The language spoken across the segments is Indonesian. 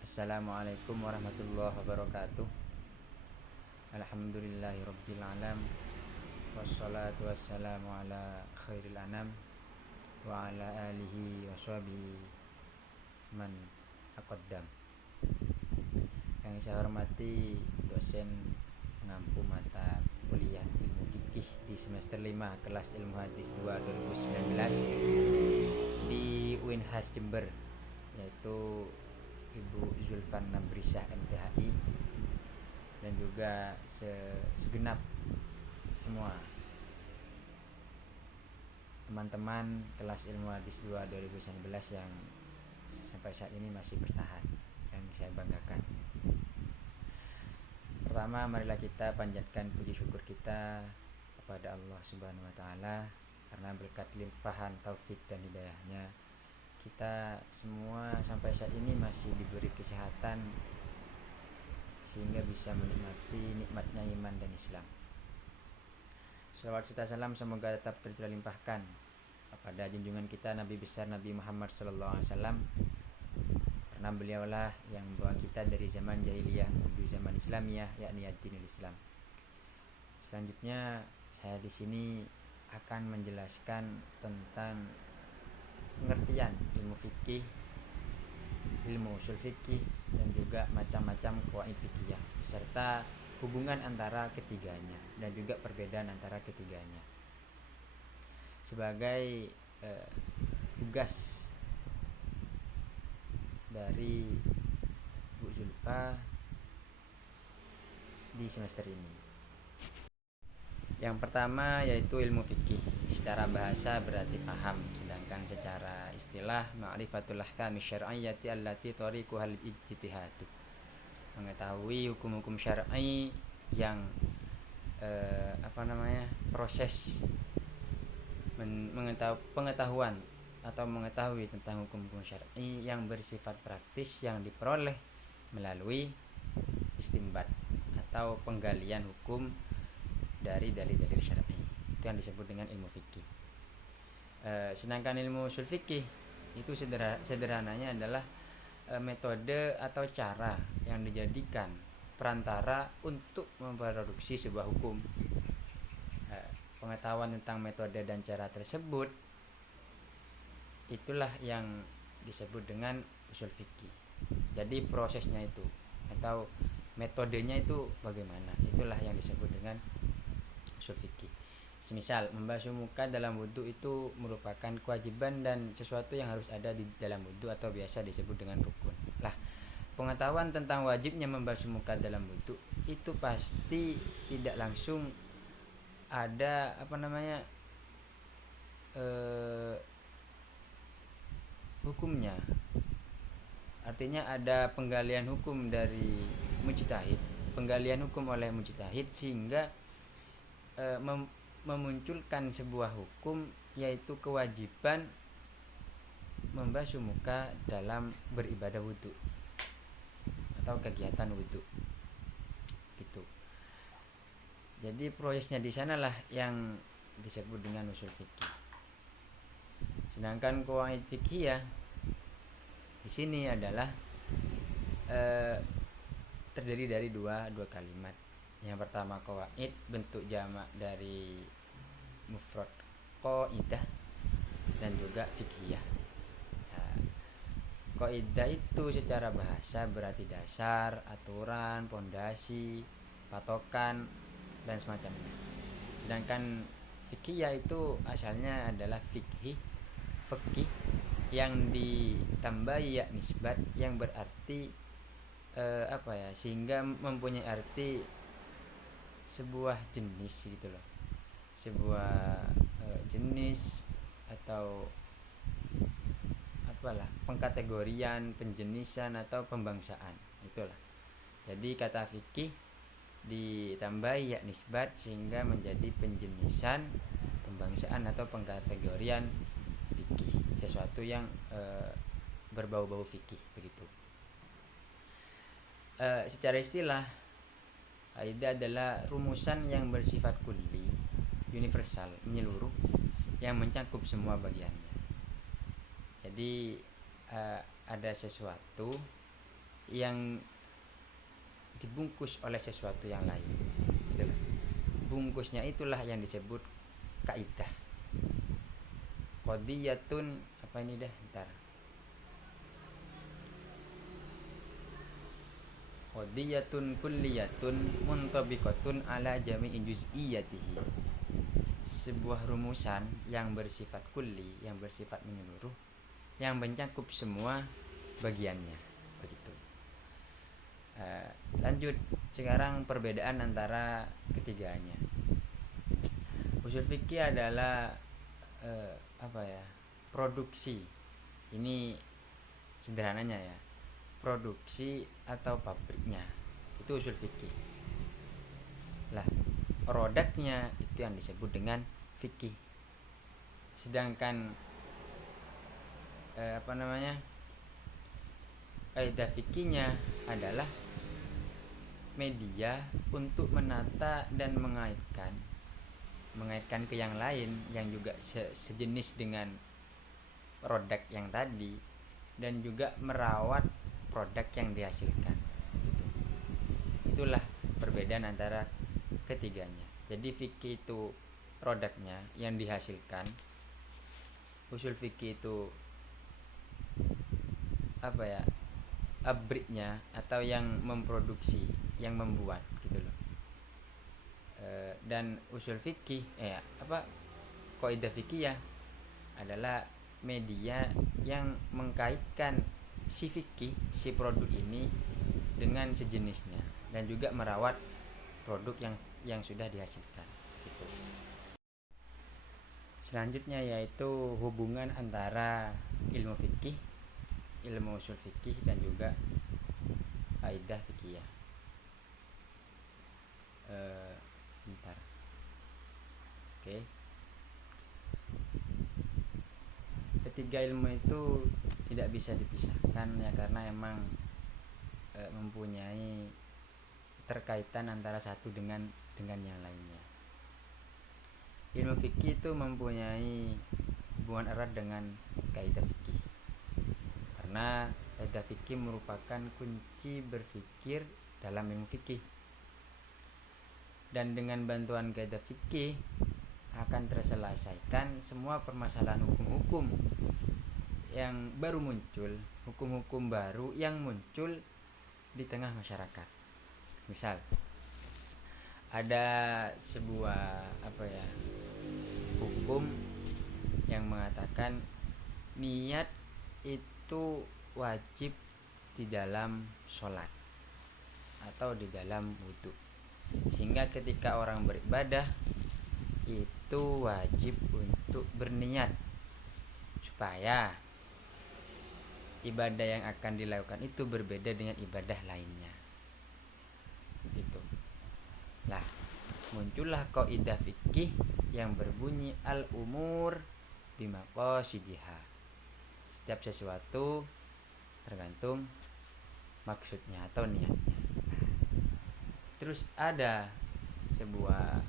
Assalamualaikum warahmatullahi wabarakatuh. Alhamdulillahirabbil alam. Wassalatu wassalamu ala khairil anam wa ala alihi wa sahbihi man aqaddam. Yang saya hormati dosen pengampu mata kuliah ilmu fikih di semester 5 kelas ilmu hadis 2 2019 di UINHAS Jember, yaitu Ibu Zulfan Nabrisah MTHI, dan juga segenap semua teman-teman kelas ilmu hadis 2 2019 yang sampai saat ini masih bertahan dan saya banggakan. Pertama, marilah kita panjatkan puji syukur kita kepada Allah Subhanahu wa taala karena berkat limpahan taufik dan hidayahnya kita semua sampai saat ini masih diberi kesehatan sehingga bisa menikmati nikmatnya iman dan Islam. Salawat serta salam semoga tetap tercurah limpahkan kepada junjungan kita Nabi besar Nabi Muhammad SAW, karena beliaulah yang membawa kita dari zaman jahiliyah menuju zaman Islamiyah, yakni ad-dinul Islam. Selanjutnya saya di sini akan menjelaskan tentang pengertian ilmu fikih, ilmu usul fikih, dan juga macam-macam qawaid fikih serta hubungan antara ketiganya dan juga perbedaan antara ketiganya. Sebagai tugas dari Bu Zulfa di semester ini. Yang pertama yaitu ilmu fikih. Secara bahasa berarti paham, sedangkan secara istilah ma'rifatul ahkami syar'iyyati allati tariquhal ijtihad. Mengetahui hukum-hukum syar'i yang proses pengetahuan atau mengetahui tentang hukum-hukum syar'i yang bersifat praktis yang diperoleh melalui istinbat atau penggalian hukum dari dalil-dalil syar'i. Itu yang disebut dengan ilmu fikih. Sedangkan ilmu usul fikih itu sederhananya adalah metode atau cara yang dijadikan perantara untuk memproduksi sebuah hukum. Pengetahuan tentang metode dan cara tersebut itulah yang disebut dengan usul fikih. Jadi prosesnya itu atau metodenya itu bagaimana, itulah yang disebut dengan usul fikih. Semisal membasuh muka dalam wudhu itu merupakan kewajiban dan sesuatu yang harus ada di dalam wudhu atau biasa disebut dengan rukun. Lah, pengetahuan tentang wajibnya membasuh muka dalam wudhu itu pasti tidak langsung ada hukumnya. Artinya ada penggalian hukum dari mujtahid, penggalian hukum oleh mujtahid sehingga memunculkan sebuah hukum, yaitu kewajiban membasuh muka dalam beribadah wudhu atau kegiatan wudhu gitu. Jadi prosesnya di sanalah yang disebut dengan usul fikih. Sedangkan qawaid fikih di sini adalah terdiri dari dua kalimat. Yang pertama qawaid, bentuk jamak dari mufrad qaidah, dan juga fiqhiyah. Qaidah itu secara bahasa berarti dasar, aturan, pondasi, patokan, dan semacamnya. Sedangkan fiqhiyah itu asalnya adalah fikih yang ditambahi ya nisbat yang berarti sehingga mempunyai arti sebuah jenis gitu loh, sebuah jenis atau pengkategorian, penjenisan atau pembangsaan, itulah. Jadi kata fikih ditambahi ya nisbat sehingga menjadi penjenisan, pembangsaan atau pengkategorian fikih, sesuatu yang berbau-bau fikih begitu. Secara istilah, kaidah adalah rumusan yang bersifat kulli, universal, menyeluruh, yang mencakup semua bagiannya. Jadi ada sesuatu yang dibungkus oleh sesuatu yang lain. Itulah. Bungkusnya itulah yang disebut kaidah. Qadiyatun apa ini dah ntar. Qadiyatun kulliyatun muntabiqatun ala jami'i juz'iyatihi. Sebuah rumusan yang bersifat kulli, yang bersifat menyeluruh, yang mencakup semua bagiannya. Begitu. Lanjut sekarang perbedaan antara ketiganya. Usul fikih adalah produksi. Ini sederhananya ya, produksi atau pabriknya itu usul fikih. Lah, produknya itu yang disebut dengan fikih. Sedangkan kaidah fikihnya adalah media untuk menata dan mengaitkan ke yang lain yang juga sejenis dengan produk yang tadi, dan juga merawat produk yang dihasilkan. Itulah perbedaan antara ketiganya. Jadi fikih itu produknya yang dihasilkan, usul fikih itu pabriknya atau yang memproduksi, yang membuat gitu loh. Dan usul fikih kaidah fikih ya adalah media yang mengkaitkan si fikih, si produk ini dengan sejenisnya, dan juga merawat produk yang sudah dihasilkan gitu. Selanjutnya yaitu hubungan antara ilmu fikih, ilmu usul fikih, dan juga kaidah fikih. Sebentar. Oke. Ketiga ilmu itu tidak bisa dipisahkan ya, karena emang mempunyai terkaitan antara satu dengan yang lainnya. Ilmu fikih itu mempunyai hubungan erat dengan kaidah fikih, karena kaidah fikih merupakan kunci berfikir dalam ilmu fikih. Dan dengan bantuan kaidah fikih akan terselesaikan semua permasalahan hukum-hukum yang baru muncul, hukum-hukum baru yang muncul di tengah masyarakat. Misal ada sebuah hukum yang mengatakan niat itu wajib di dalam sholat atau di dalam wudhu, sehingga ketika orang beribadah itu wajib untuk berniat supaya ibadah yang akan dilakukan itu berbeda dengan ibadah lainnya. Begitu. Lah, muncullah kaidah fikih yang berbunyi al-umur bimaqasidiha. Setiap sesuatu tergantung maksudnya atau niatnya. Terus ada sebuah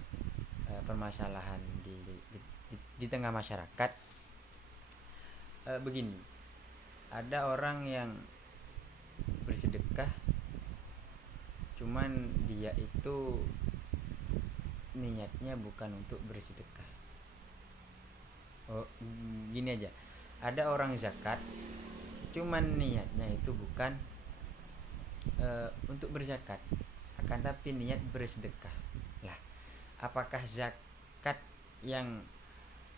permasalahan di tengah masyarakat. Begini, ada orang yang bersedekah, cuman dia itu niatnya bukan untuk bersedekah. Gini aja, ada orang zakat, cuman niatnya itu bukan untuk berzakat, akan tapi niat bersedekah. Lah, apakah zakat yang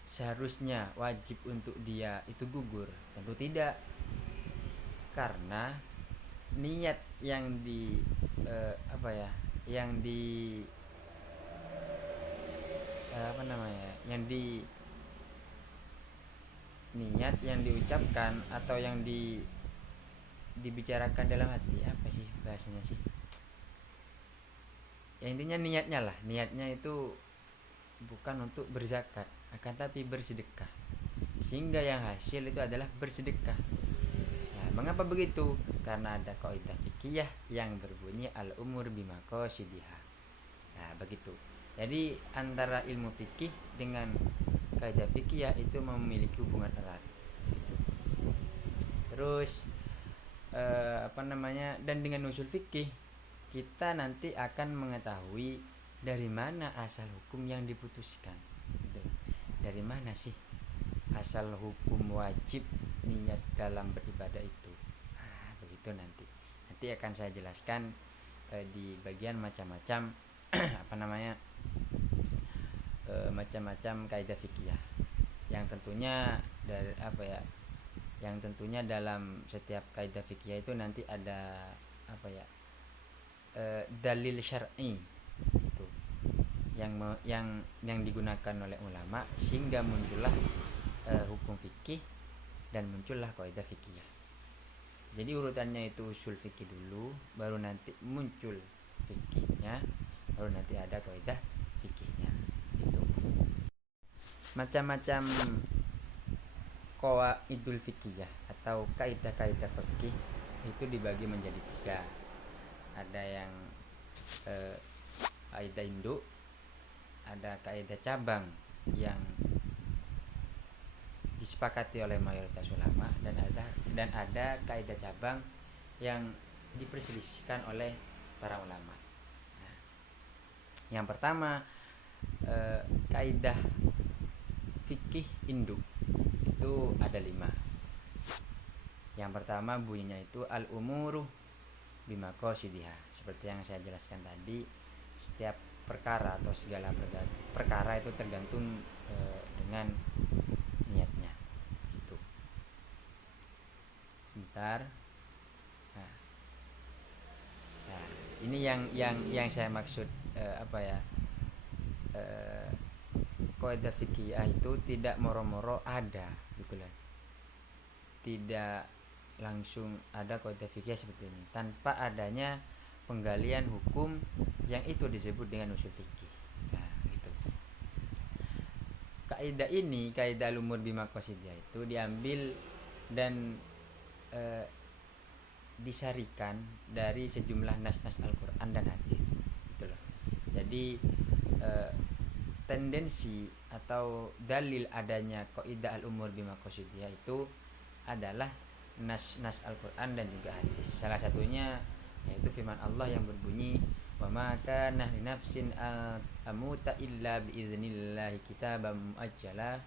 seharusnya wajib untuk dia itu gugur? Tentu tidak, karena niat yang niat yang diucapkan atau yang dibicarakan dalam hati, apa sih bahasanya sih? Ya, intinya niatnya itu bukan untuk berzakat, akan tapi bersedekah, sehingga yang hasil itu adalah bersedekah. Nah, mengapa begitu? Karena ada kaidah fikih yang berbunyi al-umur bimaqasidiha. Nah, begitu. Jadi antara ilmu fikih dengan kaidah fikih itu memiliki hubungan erat. Gitu. Terus dan dengan usul fikih kita nanti akan mengetahui dari mana asal hukum yang diputuskan gitu. Dari mana sih asal hukum wajib niat dalam beribadah itu. Begitu nanti akan saya jelaskan di bagian macam-macam macam-macam kaidah fikih yang tentunya dalam setiap kaidah fikih itu nanti ada dalil syar'i itu yang digunakan oleh ulama sehingga muncullah hukum fikih dan muncullah kaidah fikih. Jadi urutannya itu usul fikih dulu, baru nanti muncul fikihnya, baru nanti ada kaidah fikihnya gitu. Macam-macam qawaidul fikih atau kaidah-kaidah fikih itu dibagi menjadi 3. Ada yang kaidah induk, ada kaidah cabang yang disepakati oleh mayoritas ulama, dan ada kaidah cabang yang diperselisihkan oleh para ulama. Nah, yang pertama kaidah fikih induk itu ada 5. Yang pertama bunyinya itu al-umuru bimaqasidiha. Seperti yang saya jelaskan tadi, setiap perkara atau segala perkara itu tergantung dengan niatnya gitu. Sebentar. Nah, ini yang saya maksud kaidah fikih itu tidak moro-moro ada gitu lah. Tidak langsung ada kaidah fikih seperti ini tanpa adanya penggalian hukum yang itu disebut dengan usul fikih. Nah, gitu. Kaidah ini, kaidah al-umur bimaqasidiyah itu diambil dan disarikan dari sejumlah nas-nas Al-Qur'an dan hadis gitu loh. Jadi tendensi atau dalil adanya kaidah al-umur bimaqasidiyah itu adalah nas-nas Al-Qur'an dan juga hadis. Salah satunya yaitu firman Allah yang berbunyi wa ma kana li nafsin amuta illa biidznillahi kitaban muajjala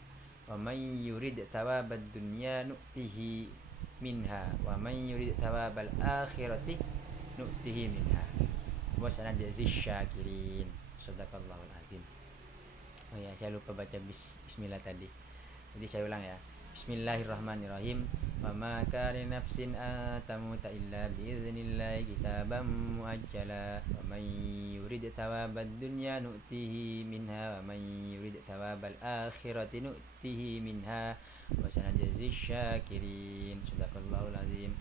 wa may yurid thawabad dunya nu'tihi minha wa may yurid thawabal akhirati nu'tihi minha wa sanajzi syakirin. Shadaqallahul azim. Oh ya, saya lupa baca bismillah tadi. Jadi saya ulang ya. Bismillahirrahmanirrahim. Wa ma kana nafsin tamuta illa biidznillahi kitaban muajjala wa may yurid thawabad dunya nu'tihi minha wa may yurid thawabal akhirati nu'tihi minha wa sanajzi syakirin. Shadaqallahul azim.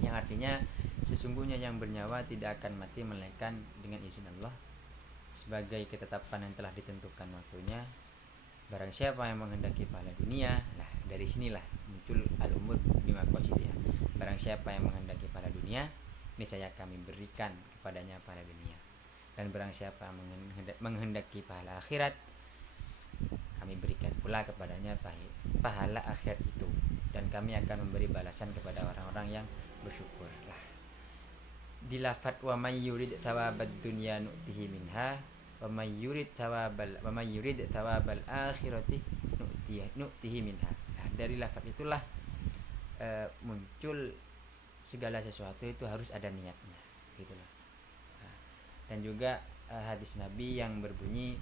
Yang artinya sesungguhnya yang bernyawa tidak akan mati melainkan dengan izin Allah sebagai ketetapan yang telah ditentukan waktunya. Barang siapa yang menghendaki pahala dunia, dari sinilah muncul al-umur bimaqasidiyah. Barang siapa yang menghendaki pahala dunia, niscaya kami berikan kepadanya pahala dunia. Dan barang siapa yang menghendaki pahala akhirat, kami berikan pula kepadanya pahala akhirat itu, dan kami akan memberi balasan kepada orang-orang yang bersyukur. Di lafaz wa may yurid thawabad dunya nu'tihi minha wa may yurid thawabal akhirati nu'tihi minha. Dari lafaz itulah muncul segala sesuatu itu harus ada niatnya gitulah. Dan juga hadis Nabi yang berbunyi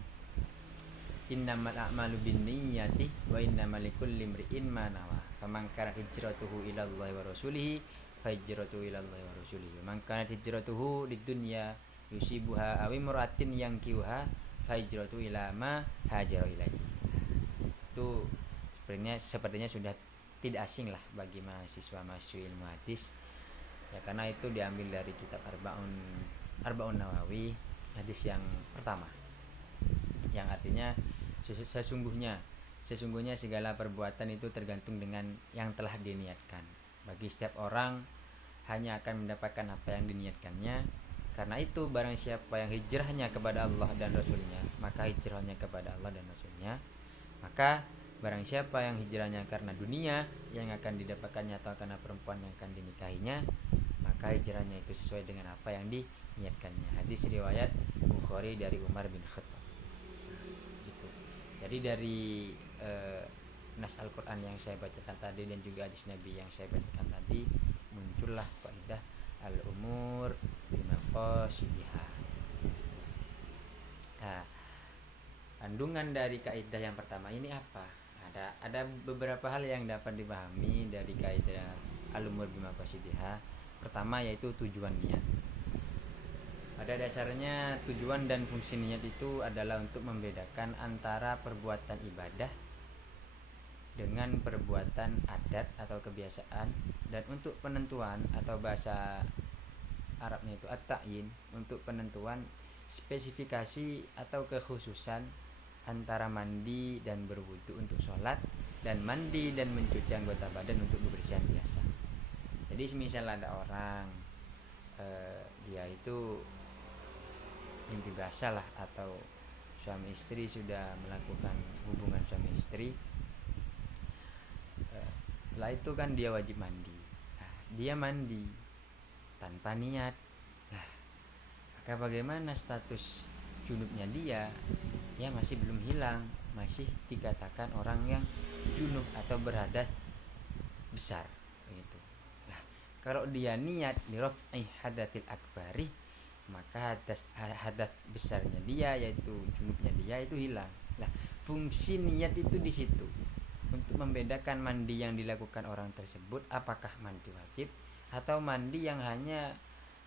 innamal a'malu binniyati wa innamal likulli imri'in ma nawa faman kanat hijratuhu ila Allahi wa rasulihi fahijratuhu ila Allahi wa rasulihi man kanat hijratuhu lidunya yusibuha aw imra'atin yankihuha fahijratuhu ila ma hajara ilaihi. Itu sepertinya sudah tidak asing lah bagi mahasiswa-mahasiswi ilmu hadis ya, karena itu diambil dari kitab Arba'un Nawawi, hadis yang pertama, yang artinya sesungguhnya segala perbuatan itu tergantung dengan yang telah diniatkan. Bagi setiap orang hanya akan mendapatkan apa yang diniatkannya. Karena itu barang siapa yang hijrahnya kepada Allah dan Rasulnya, maka hijrahnya kepada Allah dan Rasulnya. Maka barang siapa yang hijrahnya karena dunia yang akan didapatkannya atau karena perempuan yang akan dinikahinya, maka maka hijrahnya itu sesuai dengan apa yang diniatkannya. Hadis riwayat Bukhari dari Umar bin Khattab. Gitu. Jadi dari nas Al-Quran yang saya bacakan tadi dan juga hadis Nabi yang saya bacakan tadi, muncullah kaidah al-umur bimaqasidiha. Nah, kandungan dari kaidah yang pertama ini apa? Ada beberapa hal yang dapat dipahami dari kaidah al-umur bimaqasidiha. Pertama yaitu tujuan niat. Pada dasarnya tujuan dan fungsi niat itu adalah untuk membedakan antara perbuatan ibadah dengan perbuatan adat atau kebiasaan, dan untuk penentuan atau bahasa Arabnya itu at-ta'yin, untuk penentuan spesifikasi atau kekhususan antara mandi dan berwudu untuk sholat dan mandi dan mencuci anggota badan untuk kebersihan biasa. Jadi semisal ada orang dia itu mimpi basah lah, atau suami istri sudah melakukan hubungan suami istri, setelah itu kan dia wajib mandi. Nah, dia mandi tanpa niat. Nah, maka bagaimana status junubnya dia? Ya masih belum hilang, masih dikatakan orang yang junub atau berhadas besar begitu. Nah, kalau dia niat liraf'i hadatil akbari, maka hadas besarnya dia yaitu junubnya dia itu hilang. Nah, fungsi niat itu di situ untuk membedakan mandi yang dilakukan orang tersebut apakah mandi wajib atau mandi yang hanya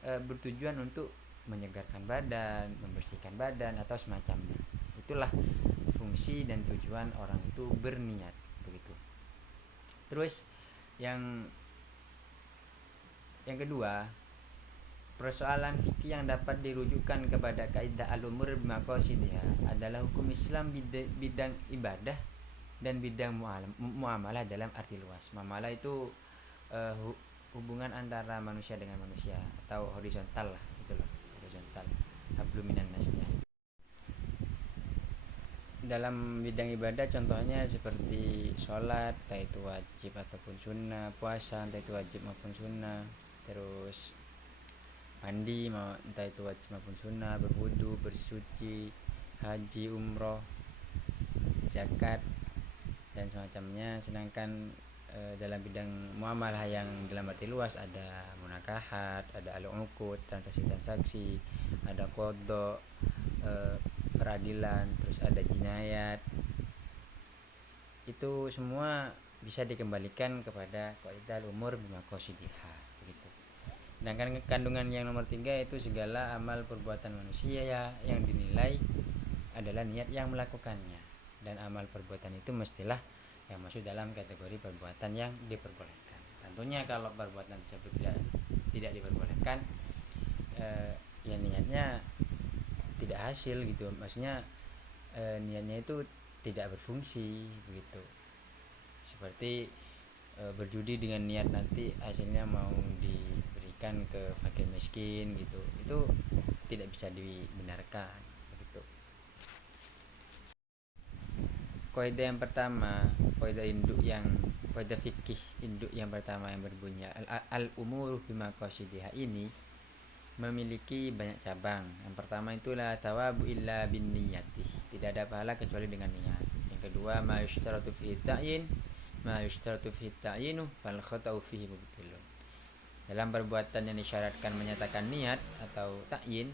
bertujuan untuk menyegarkan badan, membersihkan badan atau semacamnya. Itulah fungsi dan tujuan orang itu berniat begitu. Terus yang kedua, persoalan fikih yang dapat dirujukkan kepada kaidah al-umur bimaqasidiha adalah hukum Islam bidang ibadah dan bidang muamalah dalam arti luas. Muamalah itu hubungan antara manusia dengan manusia atau horizontal lah, itulah horizontal, hablum minan nasnya. Dalam bidang ibadah contohnya seperti sholat, entah itu wajib ataupun sunnah, puasa entah itu wajib maupun sunnah, terus mandi entah itu wajib maupun sunnah, berwudu, bersuci, haji, umroh, zakat dan semacamnya. Sedangkan dalam bidang muamalah yang dalam arti luas ada munakahat, ada al-uqud, transaksi-transaksi, ada qada, peradilan, terus ada jinayat. Itu semua bisa dikembalikan kepada kaidah al-umur bimaqasidiha begitu. Sedangkan kandungan yang nomor 3 itu segala amal perbuatan manusia yang dinilai adalah niat yang melakukannya, dan amal perbuatan itu mestilah yang masuk dalam kategori perbuatan yang diperbolehkan. Tentunya kalau perbuatan tersebut tidak diperbolehkan, ya niatnya tidak hasil gitu, maksudnya niatnya itu tidak berfungsi begitu. Seperti berjudi dengan niat nanti hasilnya mau diberikan ke fakir miskin gitu, itu tidak bisa dibenarkan begitu. Kaidah yang pertama, kaidah fikih induk yang pertama yang berbunyi al-umur bimaqasidiha ini memiliki banyak cabang. Yang pertama itulah thawabu illa bin niyati, tidak ada pahala kecuali dengan niat. Yang kedua, ma yushtaratu fi ta'yinu fal khata'u fihi mubtilun. Dalam perbuatan yang disyaratkan menyatakan niat atau ta'yin,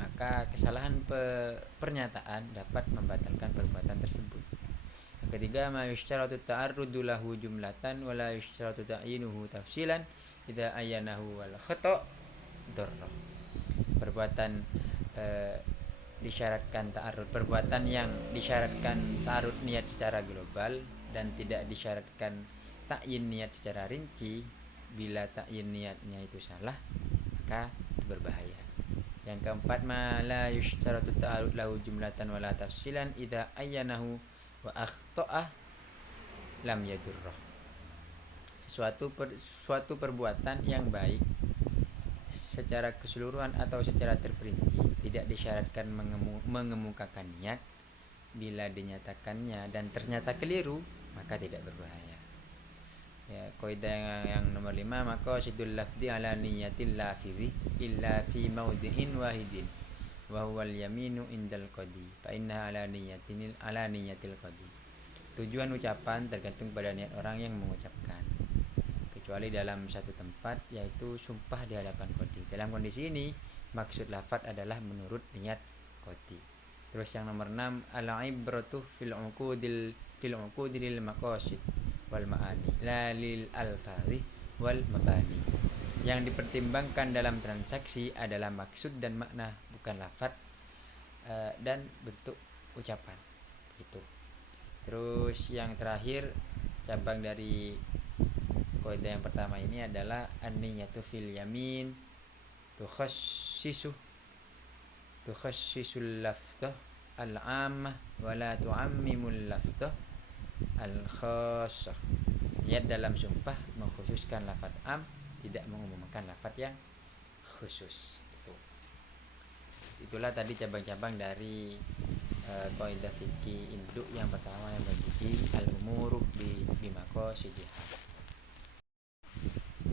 maka kesalahan pernyataan dapat membatalkan perbuatan tersebut. Yang ketiga, ma yushtaratu ta'arrudu lahu jumlatan wa la yushtaratu ta'yinuhu tafsilan idza ayyanahu wal khata' darra. Perbuatan disyaratkan ta'arud, perbuatan yang disyaratkan ta'arud niat secara global dan tidak disyaratkan ta'yin niat secara rinci. Bila ta'yin niatnya itu salah, maka itu berbahaya. Yang keempat, ma la yushtaratu ta'arud lahu jumlatan wala tafsilan idza ayyanahu wa akhta'a lam yadurrah. Suatu perbuatan yang baik secara keseluruhan atau secara terperinci tidak disyaratkan mengemukakan niat. Bila dinyatakannya dan ternyata keliru, maka tidak berbahaya. Ya, kaidah yang nomor 5, maka sidul lafdi ala niyatil lafidhi illa fi maudhi'in wahidin wa huwal yaminu indal qadi fa inna ala niyatil qadi. Tujuan ucapan tergantung pada niat orang yang mengucapkan, kecuali dalam satu tempat, yaitu sumpah di hadapan qadi. Dalam kondisi ini maksud lafaz adalah menurut niat qadi. Terus yang nomor 6, al-ibratu fil uqudil maqasid wal ma'ani la lil alfazi wal mabani. Yang dipertimbangkan dalam transaksi adalah maksud dan makna, bukan lafaz dan bentuk ucapan. Itu. Terus yang terakhir, cabang dari kaidah yang pertama ini adalah an-niyatu fil yamin tukhassisul lafdhah al-ammah wa la tu'ammimul lafdhah al-khassah. Niat dalam sumpah mengkhususkan lafaz am, tidak mengumumkan lafaz yang khusus. Itulah tadi cabang-cabang dari kaidah fikih induk yang pertama yang berbunyi al-umuru bimaqasidiha.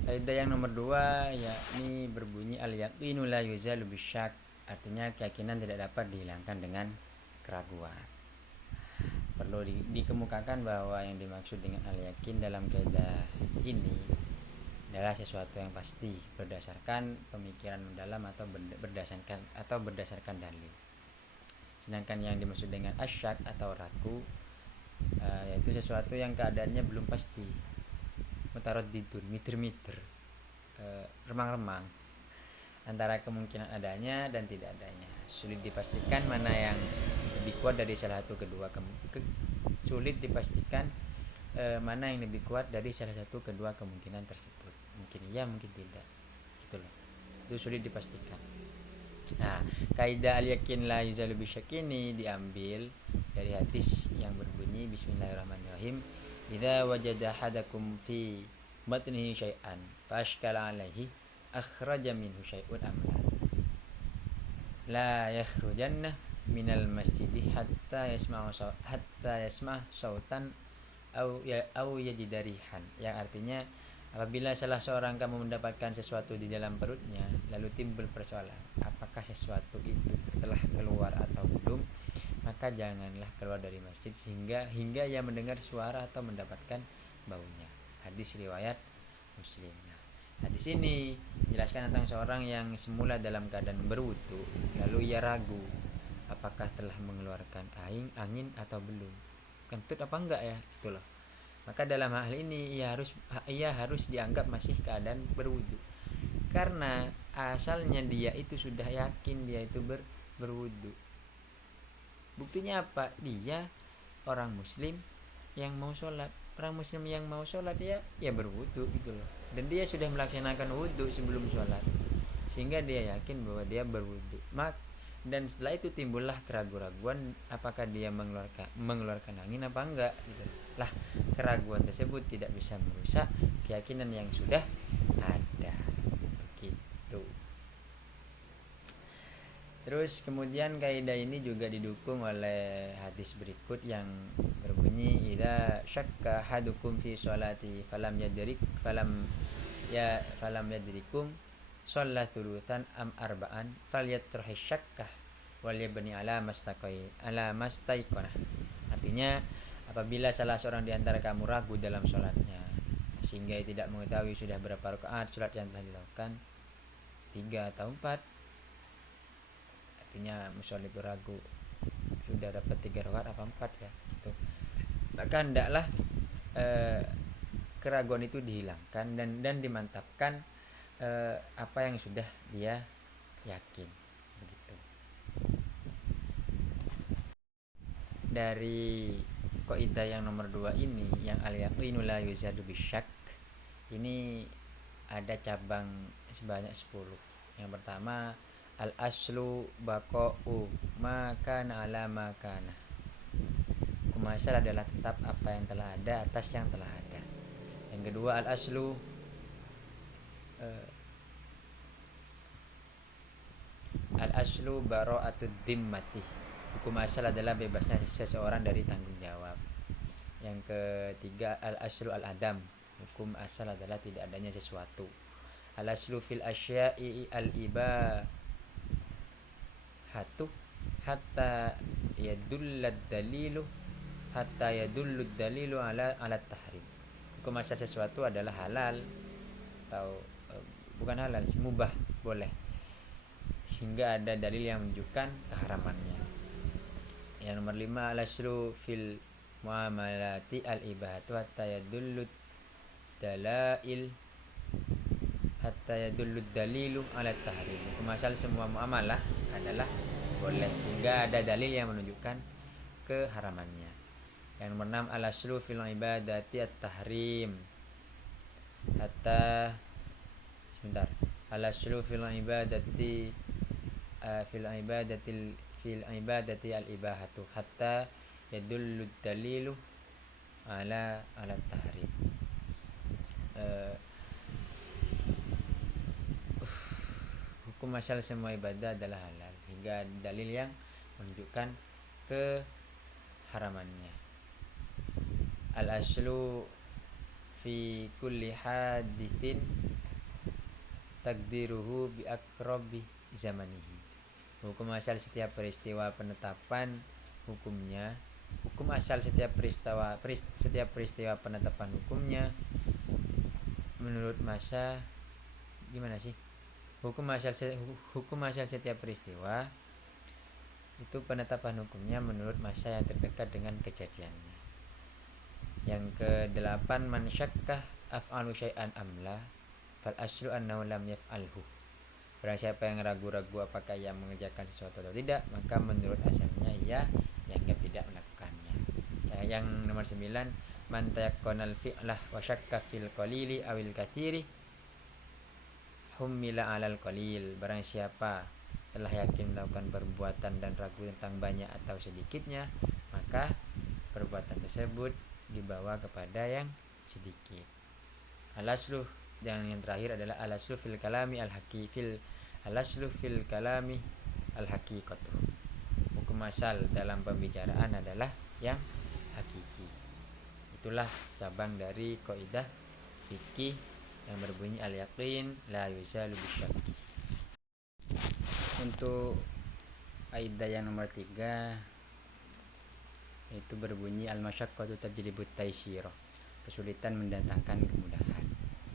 Kaidah yang nomor 2 yakni berbunyi al-yaqinu la yuzalu bisyak, artinya keyakinan tidak dapat dihilangkan dengan keraguan. Perlu dikemukakan bahwa yang dimaksud dengan al-yakin dalam kaidah ini adalah sesuatu yang pasti berdasarkan pemikiran mendalam atau berdasarkan dalil. Sedangkan yang dimaksud dengan asyak atau ragu yaitu sesuatu yang keadaannya belum pasti, mutaraddidun, miter-miter, remang-remang antara kemungkinan adanya dan tidak adanya. Sulit dipastikan mana yang lebih kuat dari salah satu kedua kemungkinan tersebut. Mungkin iya, mungkin tidak. Gitu loh. Itu sulit dipastikan. Nah, kaidah al-yakin la yuzalu bisyak ini diambil dari hadis yang berbunyi bismillahirrahmanirrahim, idza wajada hadakum fi batnihi syai'an fa ashkala alaihi akhraja minhu syai'un amla la yakhrujanna minal masjidi hatta yasma sautan au yajidarihan, yang artinya apabila salah seorang kamu mendapatkan sesuatu di dalam perutnya lalu timbul persoalan apakah sesuatu itu telah keluar atau belum, maka janganlah keluar dari masjid hingga ia mendengar suara atau mendapatkan baunya. Hadis riwayat Muslim. Nah, hadis ini menjelaskan tentang seorang yang semula dalam keadaan berwudu lalu ia ragu apakah telah mengeluarkan angin atau belum, kentut apa enggak ya, itulah. Maka dalam hal ini ia harus dianggap masih keadaan berwudu, karena asalnya dia itu sudah yakin dia itu berwudu. Buktinya apa? Dia orang muslim yang mau sholat. Orang muslim yang mau sholat ya berwudu gitu loh. Dan dia sudah melaksanakan wudu sebelum sholat, sehingga dia yakin bahwa dia berwudu. Dan setelah itu timbullah keraguan apakah dia mengeluarkan angin apa enggak gitu. Lah, keraguan tersebut tidak bisa merusak keyakinan yang sudah ada. Begitu. Terus kemudian kaidah ini juga didukung oleh hadis berikut yang berbunyi idza syakka hadukum fi sholati falam yadrikum shalla thulutsan am arba'an falyatrahi syakkah wal yabni ala mastaiqana. Artinya apabila salah seorang di antara kamu ragu dalam sholatnya sehingga tidak mengetahui sudah berapa rakaat sholat yang telah dilakukan, 3 atau 4, artinya musolli itu ragu sudah dapat 3 rakaat apa 4 ya gitu, maka hendaklah keraguan itu dihilangkan dan dimantapkan apa yang sudah dia yakin. Begitu. Dari kaidah yang nomor 2 ini yang al-yaqinu la yuzadu bisyak ini ada cabang sebanyak 10. Yang pertama al-aslu baqa'u makana ala makana. Hukum asal adalah tetap apa yang telah ada atas yang telah ada. Yang kedua al-aslu bara'atud dhimmati. Hukum asal adalah bebasnya seseorang dari tanggung jawab. Yang ketiga al-aslu al-adam Hukum asal adalah tidak adanya sesuatu. Al-aslu fil asya'i al-ibahatu hatta yadullad dalilu ala tahrim. Hukum asal sesuatu adalah halal atau bukan halal sih, mubah, boleh, sehingga ada dalil yang menunjukkan keharamannya. Yang nomor 5, al-aslu fil muamalati al-ibahatu hatta yadullu dalilu ala tahrim. Hukum asal semua muamalah adalah boleh hingga ada dalil yang menunjukkan keharamannya. Yang nomor 6, al-aslu fil ibadati at-tahrim hatta al-aslu fil ibadati al-ibahatu hatta yadullu dalilu ala tahrim. Hukum asal semua ibadah adalah halal hingga dalil yang menunjukkan keharamannya. Al-aslu fi kulli hadithin takdiruhu bi aqrabi zamanihi. Hukum asal setiap peristiwa penetapan hukumnya, hukum asal setiap peristiwa penetapan hukumnya menurut masa gimana sih? Hukum asal setiap peristiwa itu penetapan hukumnya menurut masa yang terdekat dengan kejadiannya. Yang ke-8, man syakkah af'alu syai'an amla fal aslu annahu lam yaf'alhu. Barang siapa yang ragu-ragu apakah ia mengerjakan sesuatu atau tidak, maka menurut asalnya ia dianggap tidak melakukannya. Yang nomor 9, man tayaqqanal fi'lah wa syakka fil qalili awil katsiri humila 'alal qalil. Barang siapa telah yakin melakukan perbuatan dan ragu tentang banyak atau sedikitnya, maka perbuatan tersebut dibawa kepada yang sedikit. Al-aslu, dan yang terakhir adalah al-aslu fil kalami al-haqiqatu. Hukum asal dalam pembicaraan adalah yang hakiki. Itulah cabang dari kaidah fikih yang berbunyi al-yaqin la yuzalu bisyakki. Untuk kaidah yang nomor 3 itu berbunyi al-masyaqqatu tajlibut taysir. Kesulitan mendatangkan kemudahan.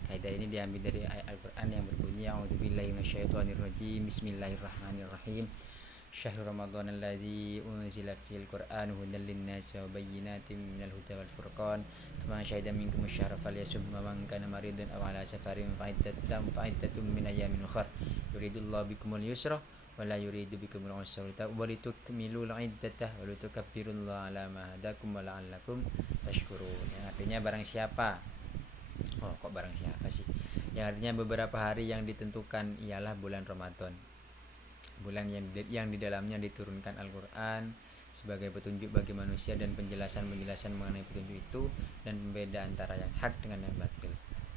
Kaidah ini diambil dari ayat Al-Qur'an yang berbunyi a'udzubillahi minasyaitonir rajim. Bismillahirrahmanirrahim. Syahrul Ramadan alladzi unzila fihil Qur'an hudan lin-nasi wa bayyinatin minal huda wal furqan. Faman syahida minkum asy-syahra falyasum wa man kana maridan aw ala safarin fa'iddatun min ayyamin ukhra. Yuridullahu bikumul yusra wa la yuridu bikumul usra wa litukmilul iddata wa litukabbirullaha ala ma hadakum wa la'allakum tashkurun. Yang artinya barang siapa, yang artinya beberapa hari yang ditentukan ialah bulan Ramadan, bulan yang di dalamnya diturunkan Al-Quran sebagai petunjuk bagi manusia dan penjelasan mengenai petunjuk itu dan pembeda antara yang hak dengan yang batil.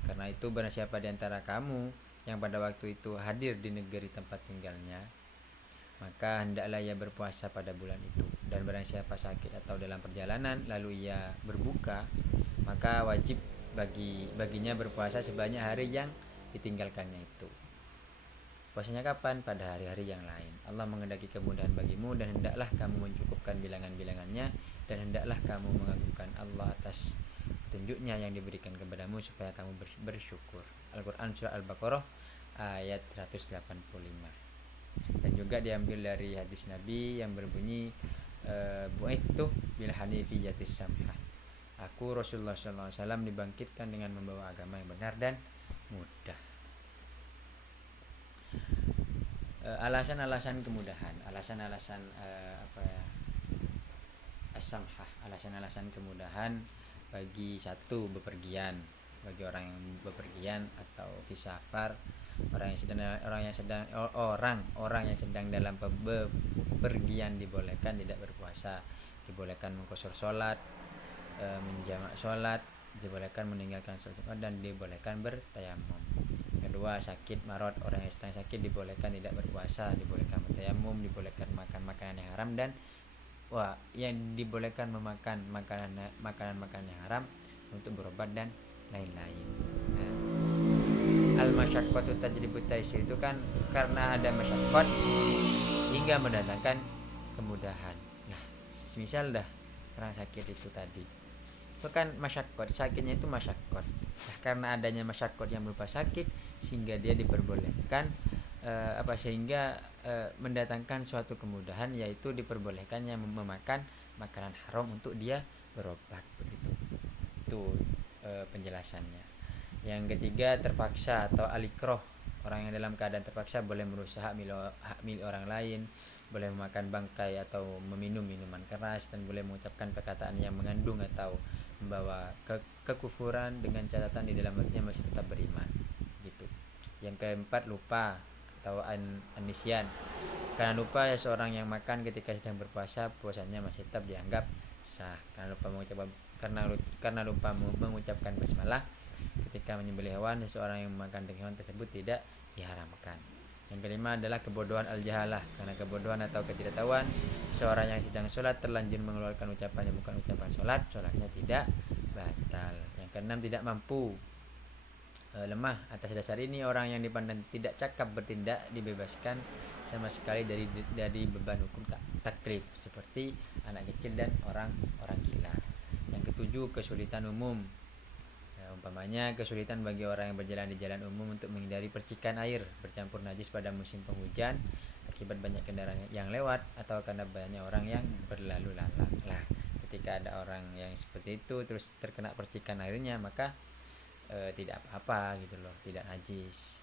Karena itu barang siapa di antara kamu yang pada waktu itu hadir di negeri tempat tinggalnya, maka hendaklah ia berpuasa pada bulan itu. Dan barang siapa sakit atau dalam perjalanan lalu ia berbuka, maka wajib baginya berpuasa sebanyak hari yang ditinggalkannya itu. Puasanya kapan? Pada hari-hari yang lain. Allah menghendaki kemudahan bagimu, dan hendaklah kamu mencukupkan bilangan-bilangannya, dan hendaklah kamu mengagungkan Allah atas petunjuknya yang diberikan kepadamu supaya kamu bersyukur. Al-Quran surah Al-Baqarah ayat 185. Dan juga diambil dari hadis Nabi yang berbunyi bu'itsu bil hanifiyatis samhah. Aku Rasulullah SAW dibangkitkan dengan membawa agama yang benar dan mudah. Alasan-alasan kemudahan, alasan-alasan as-samhah, alasan-alasan kemudahan bagi bepergian, bagi orang yang bepergian atau fisafar, orang yang sedang dalam bepergian dibolehkan tidak berpuasa, dibolehkan mengqashar salat, menjamak salat, dibolehkan meninggalkan salat dan dibolehkan bertayamum. Kedua, sakit marad, orang yang sedang sakit dibolehkan tidak berpuasa, dibolehkan bertayamum, dibolehkan makan makanan yang haram, dan yang dibolehkan memakan makanan yang haram untuk berobat dan lain-lain. Nah, al masyaqqatu tajlibut taisir itu kan karena ada masyaqqat sehingga mendatangkan kemudahan. Nah, misal dah orang sakit itu tadi, itu kan masyaqqat, sakitnya itu masyaqqat. Nah, karena adanya masyaqqat yang berupa sakit sehingga dia diperbolehkan sehingga mendatangkan suatu kemudahan, yaitu diperbolehkannya memakan makanan haram untuk dia berobat, begitu. Itu penjelasannya. Yang ketiga, terpaksa atau alikroh. Orang yang dalam keadaan terpaksa boleh merusak hak milik orang lain, boleh memakan bangkai atau meminum minuman keras, dan boleh mengucapkan perkataan yang mengandung atau membawa kekufuran dengan catatan di dalam hatinya masih tetap beriman, gitu. Yang keempat, lupa atau anisyan. Karena lupa ya seorang yang makan ketika sedang berpuasa, puasanya masih tetap dianggap sah. Karena lupa mengucapkan basmalah ketika menyembelih hewan, seseorang yang memakan daging hewan tersebut tidak diharamkan. Yang kelima adalah kebodohan al-jahalah. Karena kebodohan atau ketidaktahuan, seorang yang sedang sholat terlanjur mengeluarkan ucapan yang bukan ucapan sholat, sholatnya tidak batal. Yang keenam, tidak mampu, lemah. Atas dasar ini, orang yang dipandang tidak cakap bertindak dibebaskan sama sekali dari beban hukum taklif, seperti anak kecil dan orang gila. Yang ketujuh, kesulitan umum. Umpamanya kesulitan bagi orang yang berjalan di jalan umum untuk menghindari percikan air bercampur najis pada musim penghujan akibat banyak kendaraan yang lewat, atau karena banyak orang yang berlalu lalang. Lah, ketika ada orang yang seperti itu terus terkena percikan airnya, maka tidak apa-apa gitu loh, tidak najis.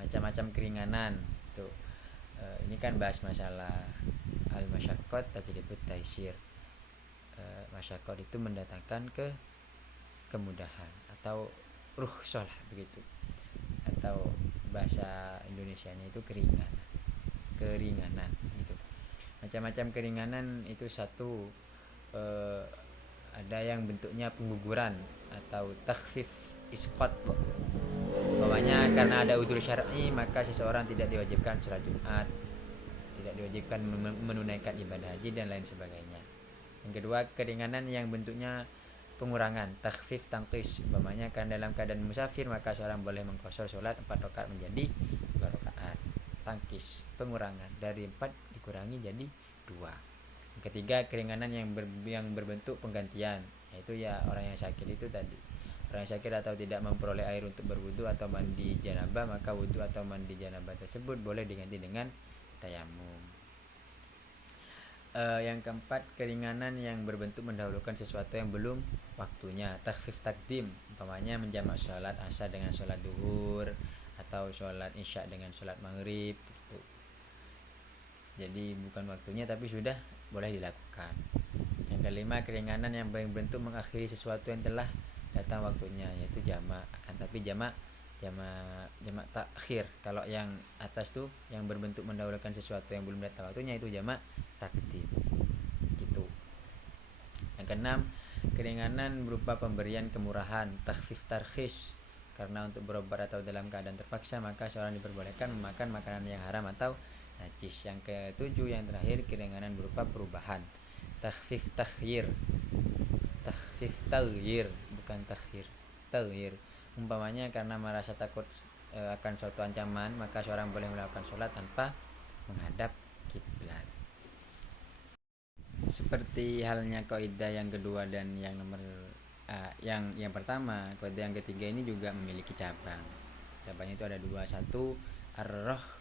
Macam-macam keringanan tuh. Ini kan bahas masalah al masyaqqat tajlibut taisir. Masyaqqat itu mendatangkan kemudahan atau rukhsah lah, begitu, atau bahasa Indonesianya itu keringanan gitu. Macam-macam keringanan itu satu, ada yang bentuknya pengguguran atau takhfif isqat. Bawahnya karena ada udzur syar'i maka seseorang tidak diwajibkan sholat Jumat, tidak diwajibkan menunaikan ibadah haji dan lain sebagainya. Yang kedua, keringanan yang bentuknya pengurangan, takhfif tangkis. Umpamanya karena dalam keadaan musafir maka seorang boleh mengqashar sholat 4 rakaat menjadi 2 rakaat. Tangkis, pengurangan, dari 4 dikurangi jadi 2. Yang ketiga, keringanan yang berbentuk penggantian, yaitu ya orang yang sakit itu tadi. Orang yang sakit atau tidak memperoleh air untuk berwudu atau mandi janabah, maka wudu atau mandi janabah tersebut boleh diganti dengan tayamum. Yang keempat, keringanan yang berbentuk mendahulukan sesuatu yang belum waktunya, takhfif takdim. Umpamanya menjamak sholat asar dengan sholat duhur, atau sholat isya dengan sholat maghrib gitu. Jadi bukan waktunya tapi sudah boleh dilakukan. Yang kelima, keringanan yang berbentuk mengakhiri sesuatu yang telah datang waktunya, yaitu jamak. Akan tapi jamak takhir. Kalau yang atas tuh yang berbentuk mendahulukan sesuatu yang belum datang waktunya, itu jamak takdim gitu. Yang keenam, keringanan berupa pemberian kemurahan, takhfif tarkhis. Karena untuk berobat atau dalam keadaan terpaksa maka seorang diperbolehkan memakan makanan yang haram atau najis. Yang ketujuh, yang terakhir, keringanan berupa perubahan, takhfif taghyir, bukan taghyir. Umpamanya karena merasa takut akan suatu ancaman maka seorang boleh melakukan sholat tanpa menghadap kiblat. Seperti halnya kaidah yang kedua dan yang nomor yang pertama, kaidah yang ketiga ini juga memiliki cabang. Cabangnya itu ada 2. 1,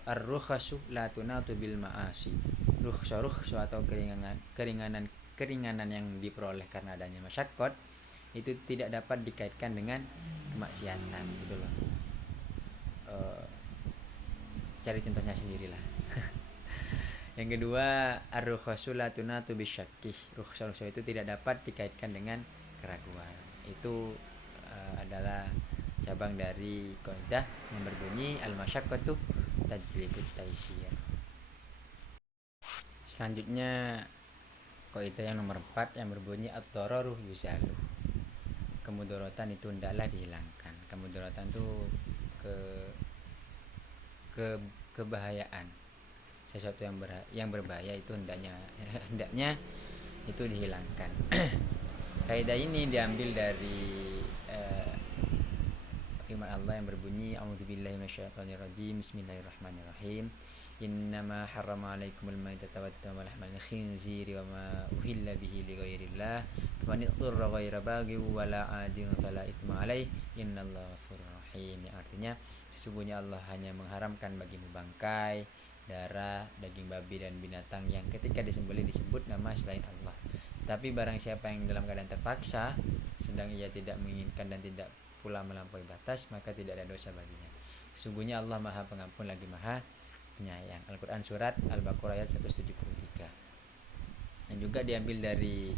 ar-rukhasu la tunatu bil ma'asi. Rukhsah atau keringanan yang diperoleh karena adanya masyaqqat itu tidak dapat dikaitkan dengan kemaksiatan gitu loh. Cari contohnya sendirilah. Yang kedua, ar-rukhasu la tunatu bisyakki. Rukhsah itu tidak dapat dikaitkan dengan keraguan. Itu adalah cabang dari kaidah yang berbunyi al-masyaqqatu tajlibut taisir. Selanjutnya kaidah yang nomor 4 yang berbunyi ad-dararu yuzalu. Kemudaratan itu hendaklah dihilangkan. Kemudaratan itu kebahayaan. Sesuatu yang berbahaya itu hendaknya itu dihilangkan. Kaidah ini diambil dari firman Allah yang berbunyi a'udzubillahi minasyaitonirrajim bismillahirrahmanirrahim innama harrama alaikumul maitata waddama lahmal khinziri wa ma uhilla bihi lighairillah faman ittara ghaira baghi wala adin fala itsma alaih innallaha ghafurur rahim. Yang artinya sesungguhnya Allah hanya mengharamkan bagimu bangkai, darah, daging babi dan binatang yang ketika disembelih disebut nama selain Allah. Tapi barang siapa yang dalam keadaan terpaksa sedang ia tidak menginginkan dan tidak pula melampaui batas, maka tidak ada dosa baginya. Sesungguhnya Allah Maha Pengampun lagi Maha Penyayang. Al-Quran surat Al-Baqarah ayat 173. Dan juga diambil dari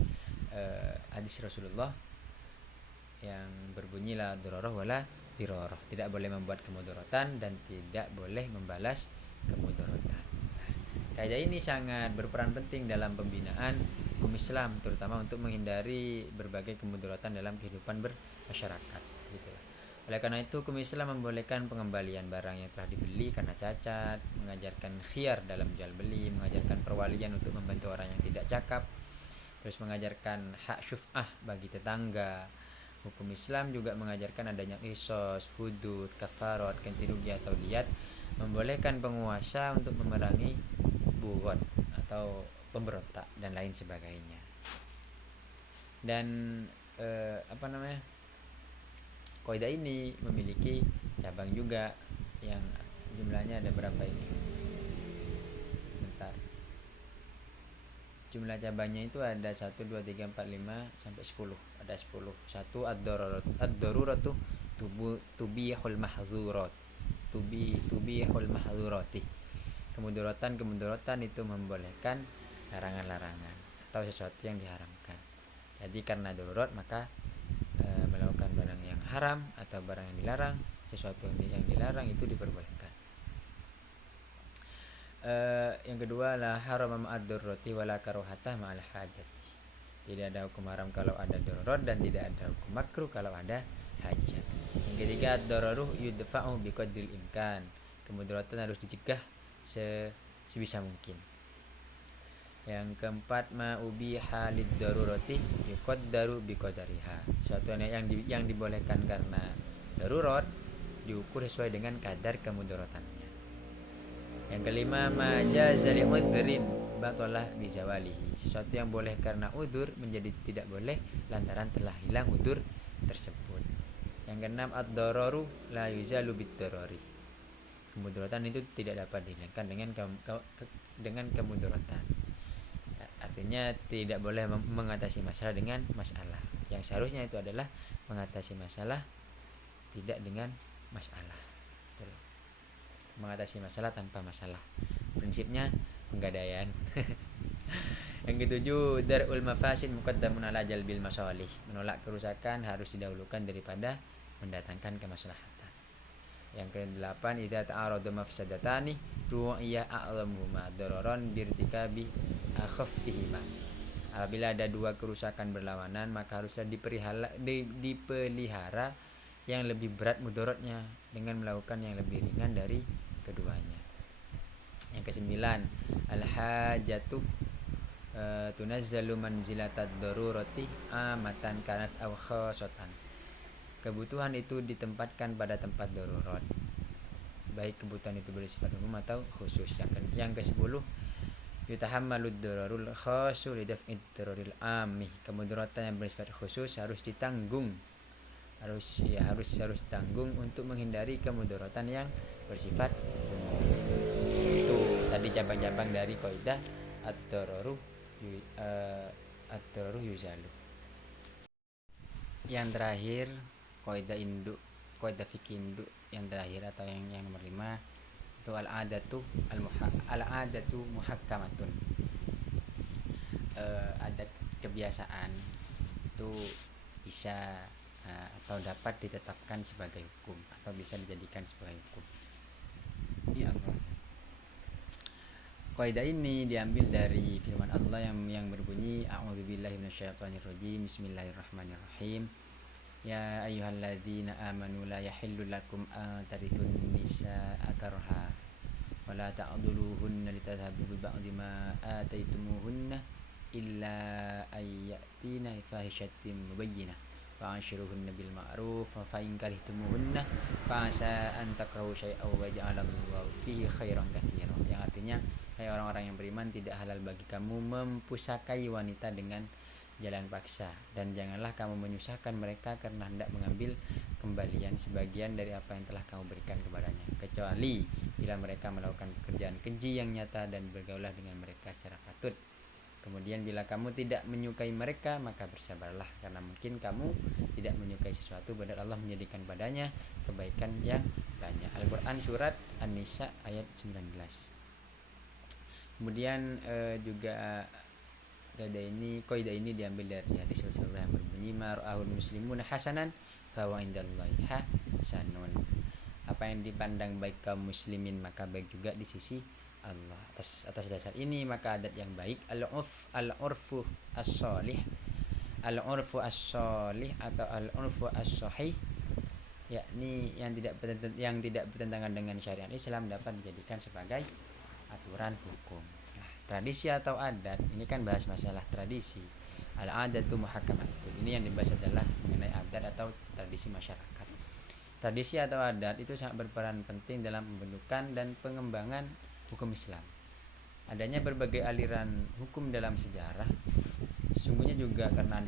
hadis Rasulullah yang berbunyi la dararah wala dirarah. Tidak boleh membuat kemudaratan dan tidak boleh membalas kemudaratan. Kaidah ini sangat berperan penting dalam pembinaan hukum Islam, terutama untuk menghindari berbagai kemudaratan dalam kehidupan bermasyarakat. Gitu. Oleh karena itu, hukum Islam membolehkan pengembalian barang yang telah dibeli karena cacat, mengajarkan khiyar dalam jual beli, mengajarkan perwalian untuk membantu orang yang tidak cakap, terus mengajarkan hak syuf'ah bagi tetangga. Hukum Islam juga mengajarkan adanya qisas, hudud, kafarat, ganti rugi atau diyat, membolehkan penguasa untuk memerangi bughat atau pemberontak dan lain sebagainya. Dan kaidah ini memiliki cabang juga yang jumlahnya ada berapa ini? Bentar. Jumlah cabangnya itu ada 1 2 3 4 5 sampai 10. Ada 10. 1 ad-daruratu tubihul mahzurat. Tubihul mahzurati. Kemudaratan itu membolehkan larangan-larangan atau sesuatu yang diharamkan. Jadi karena darurat maka melakukan barang yang haram atau barang yang dilarang, sesuatu yang dilarang itu diperbolehkan. Yang kedua la haram ma'ad-darurati wala karuhata ma'al hajati. Tidak ada hukum haram kalau ada darurat dan tidak ada hukum makruh kalau ada hajat. Yang ketiga ad-dararu yudfa'u biqadril imkan. Kemudaratan harus dicegah sebisa mungkin. Yang keempat ma'ubiha lid-darurati yuqaddaru biqadariha. Sesuatu yang dibolehkan karena darurat diukur sesuai dengan kadar kemudaratannya. Yang kelima majaza li'udhrin batalah bizawalihi. Sesuatu yang boleh karena udzur menjadi tidak boleh lantaran telah hilang udzur tersebut. Yang keenam ad-dararu la yuzalu bid-darari. Kemudaratan itu tidak dapat dihilangkan dengan kemudaratan. Artinya tidak boleh mengatasi masalah dengan masalah. Yang seharusnya itu adalah mengatasi masalah tidak dengan masalah. Betul. Mengatasi masalah tanpa masalah. Prinsipnya penggadaian. Yang ketujuh darul mafasid muqaddamun ala jalbil masalih. Menolak kerusakan harus didahulukan daripada mendatangkan kemaslahatan. Yang kedelapan idza ta'arada mafsadatani ru'ya a'lamuhuma dararan birtikabi akhaffihima. Apabila ada dua kerusakan berlawanan maka haruslah dipelihara yang lebih berat mudaratnya dengan melakukan yang lebih ringan dari keduanya. Yang kesembilan al-hajatu tunazzalu manzilatad darurati amatan kanat aw khassatan. Kebutuhan itu ditempatkan pada tempat darurat, baik kebutuhan itu bersifat umum atau khusus. Yang ke-10 yutahammalud dararul khassu lidaf'id dararil ammi. Kemudaratan yang bersifat khusus harus ditanggung, harus ditanggung untuk menghindari kemudaratan yang bersifat umum. Itu tadi cabang-cabang dari kaidah ad-dararu yuzalu. Yang terakhir kaidah fikih induk yang terakhir atau yang nomor 5 itu al-adatu muhakkamatun. Adat kebiasaan itu bisa atau dapat ditetapkan sebagai hukum atau bisa dijadikan sebagai hukum. Ya Allah. Kaidah ini diambil dari firman Allah yang berbunyi a'udzubillahi minasyaitonirrajim bismillahirrahmanirrahim. Ya ayyuhalladzina amanu la yahillu lakum an tarithun nisaa karha wa la ta'dhuluhunna litadhhabu bi ba'di ma ataitumuhunna illa ayyatina fahishatin mubayyinah fa'ashiruhunna bil ma'ruf fa in karihtumuhunna fa asa an takrahu syai'aw wa ja'alallahu fihi khairan katsiran. Yang artinya, hai orang-orang yang beriman, tidak halal bagi kamu mempusakai wanita dengan jalan paksa, dan janganlah kamu menyusahkan mereka karena hendak mengambil kembalian sebagian dari apa yang telah kamu berikan kepadanya, kecuali bila mereka melakukan pekerjaan keji yang nyata, dan bergaulah dengan mereka secara patut. Kemudian bila kamu tidak menyukai mereka, maka bersabarlah, karena mungkin kamu tidak menyukai sesuatu padahal Allah menjadikan padanya kebaikan yang banyak. Al-Quran surat An-Nisa ayat 19. Kemudian juga kaidah ini diambil dari hadis Rasulullah yang berbunyi mar'ahul muslimuna hasanan fa wa indallahi hasanun. Apa yang dipandang baik kaum muslimin maka baik juga di sisi Allah. Atas dasar ini maka adat yang baik, al-urfu as-shalih atau al-urfu as-sahih, yakni yang tidak bertentangan dengan syariat Islam, dapat dijadikan sebagai aturan hukum. Tradisi atau adat, ini kan bahas masalah tradisi. Al-adatu muhakamatun, ini yang dibahas adalah mengenai adat atau tradisi masyarakat. Tradisi atau adat itu sangat berperan penting dalam pembentukan dan pengembangan hukum Islam. Adanya berbagai aliran hukum dalam sejarah sesungguhnya juga karena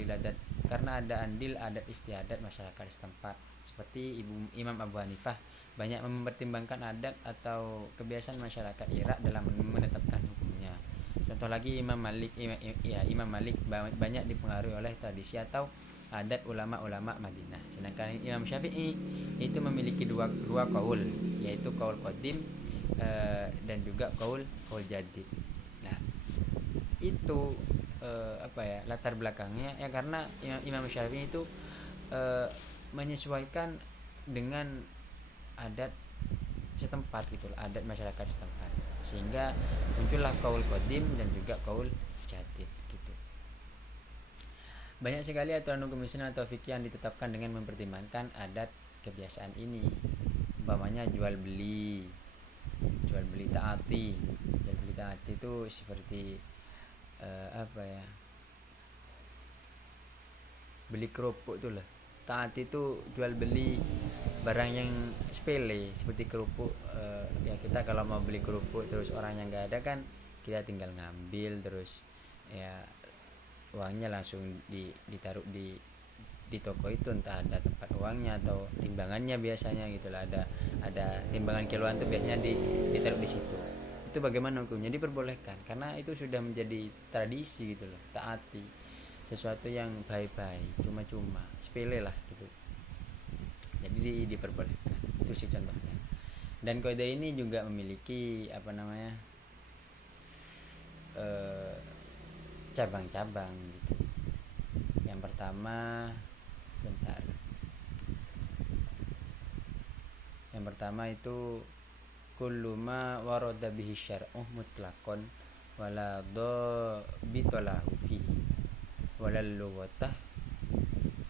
ada andil adat istiadat masyarakat setempat. Seperti Imam Abu Hanifah banyak mempertimbangkan adat atau kebiasaan masyarakat Irak dalam menetapkan hukumnya. Contoh lagi Imam Malik banyak dipengaruhi oleh tradisi atau adat ulama-ulama Madinah. Sedangkan Imam Syafi'i itu memiliki dua qaul, yaitu qaul qadim dan juga qaul jadid. Nah, itu latar belakangnya ya, karena Imam Syafi'i itu menyesuaikan dengan adat setempat gitu, adat masyarakat setempat, sehingga muncullah qaul qadim dan juga qaul jadid gitu. Banyak sekali aturan hukum Islam atau fikih yang ditetapkan dengan mempertimbangkan adat kebiasaan ini. Umpamanya jual beli taati itu seperti beli kerupuk tuh lah. Taat itu jual beli barang yang sepele seperti kerupuk. Ya kita kalau mau beli kerupuk terus orang yang nggak ada kan, kita tinggal ngambil terus ya uangnya langsung ditaruh di toko itu, entah ada tempat uangnya atau timbangannya biasanya gitulah, ada timbangan kiloan tuh biasanya ditaruh di situ. Itu bagaimana hukumnya? Diperbolehkan karena itu sudah menjadi tradisi gitu loh. Taati sesuatu yang baik-baik, cuma-cuma, sepele lah gitu. Jadi diperbolehkan. Itu sih contohnya. Dan kaidah ini juga memiliki cabang-cabang gitu. Yang pertama itu kullu ma warada bihi syar'u mutlaqan wala dhabitalahu fihi walal lughata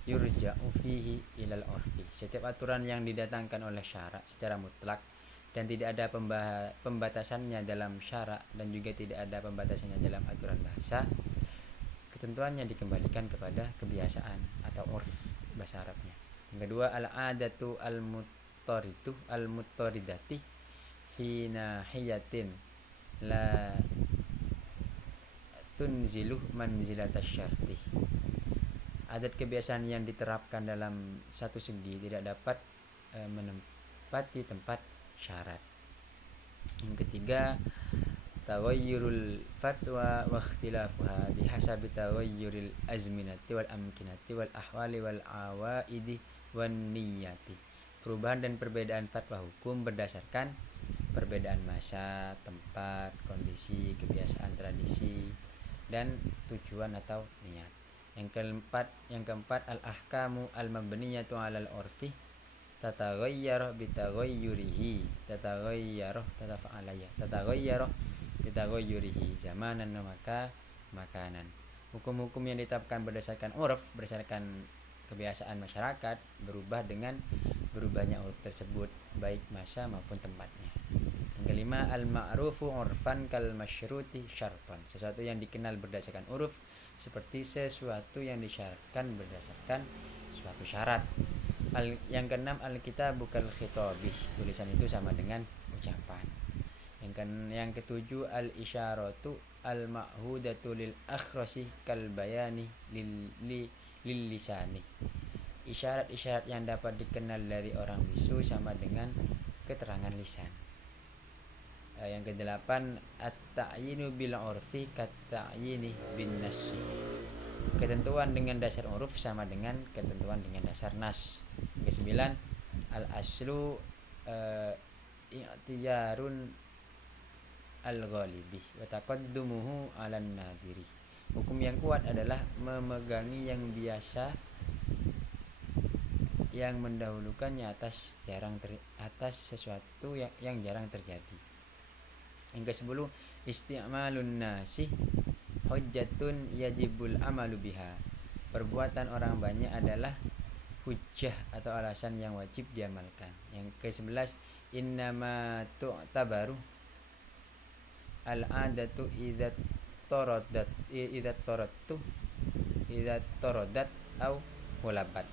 yurja'u fihi ilal urfi. Setiap aturan yang didatangkan oleh syarak secara mutlak dan tidak ada pembatasannya dalam syarak dan juga tidak ada pembatasannya dalam aturan bahasa, ketentuannya dikembalikan kepada kebiasaan atau urf bahasa Arabnya. Yang kedua, al-adatu al-muttaridati fi nahiyatin la tunziluh manzilatas syarti. Adat kebiasaan yang diterapkan dalam satu segi tidak dapat menempati tempat syarat. Yang ketiga, taghayyurul fatwa wa ikhtilafuha bihasabi taghayyuril azminati wal amkinati wal ahwali wal awaidi wan niyati. Perubahan dan perbedaan fatwa hukum berdasarkan perbedaan masa, tempat, kondisi, kebiasaan, tradisi, dan tujuan atau niat. Yang keempat al-ahkamu al-mabniyatu 'alal urfi tataghayyar bitaghayyurihi zamanan wa makanan. Hukum-hukum yang ditetapkan berdasarkan urf, berdasarkan kebiasaan masyarakat, berubah dengan berubahnya urf tersebut, baik masa maupun tempatnya. Yang kelima, al-ma'rufu urfan kal masyruti syartan. Sesuatu yang dikenal berdasarkan uruf seperti sesuatu yang disyaratkan berdasarkan suatu syarat. Yang keenam al-kitabu kal khitabih, tulisan itu sama dengan ucapan. Yang ketujuh al-isyaratu al-ma'hudatu lil akhrasi kal bayani lil lisani. Isyarat-isyarat yang dapat dikenal dari orang bisu sama dengan keterangan lisan. Yang kedelapan at-ta'yinu bil urfi kat-ta'yini bin nassi. Ketentuan dengan dasar uruf sama dengan ketentuan dengan dasar nas. Yang kesembilan al-aslu i'tiyarun al-ghalibi wa taqaddumuhu 'alan nadiri. Hukum yang kuat adalah memegangi yang biasa, yang mendahulukannya atas sesuatu yang jarang terjadi. Yang ke-10 isti'malun nasi hujjatun yajibul amalu biha. Perbuatan orang banyak adalah hujjah atau alasan yang wajib diamalkan. Yang ke-11 innama tu'tabaru al-adatu idza taradat au walabat.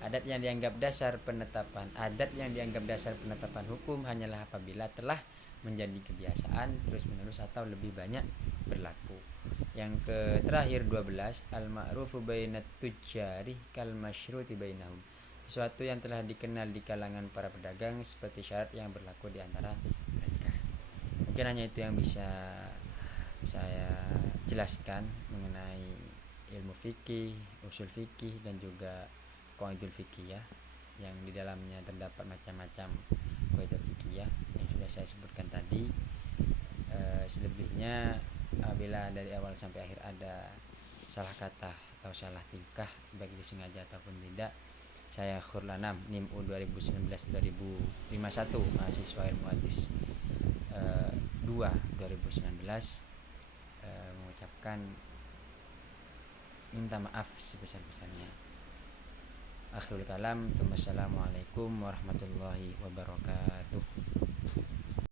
Adat yang dianggap dasar penetapan hukum hanyalah apabila telah menjadi kebiasaan terus menerus atau lebih banyak berlaku. Yang terakhir 12 al-ma'rufu bainat tujjari kal masyruti bainahum. Sesuatu yang telah dikenal di kalangan para pedagang seperti syarat yang berlaku di antara mereka. Mungkin hanya itu yang bisa saya jelaskan mengenai ilmu fikih, usul fikih dan juga qawaidul fikih ya, yang di dalamnya terdapat macam-macam qawaid fikih ya yang sudah saya sebutkan tadi. Selebihnya apabila dari awal sampai akhir ada salah kata atau salah tingkah baik disengaja ataupun tidak, saya Khurlanam NIM U 2019-2051 mahasiswa ilmu hadis 2019 mengucapkan minta maaf sebesar-besarnya. Akhirul kalam, wassalamualaikum warahmatullahi wabarakatuh.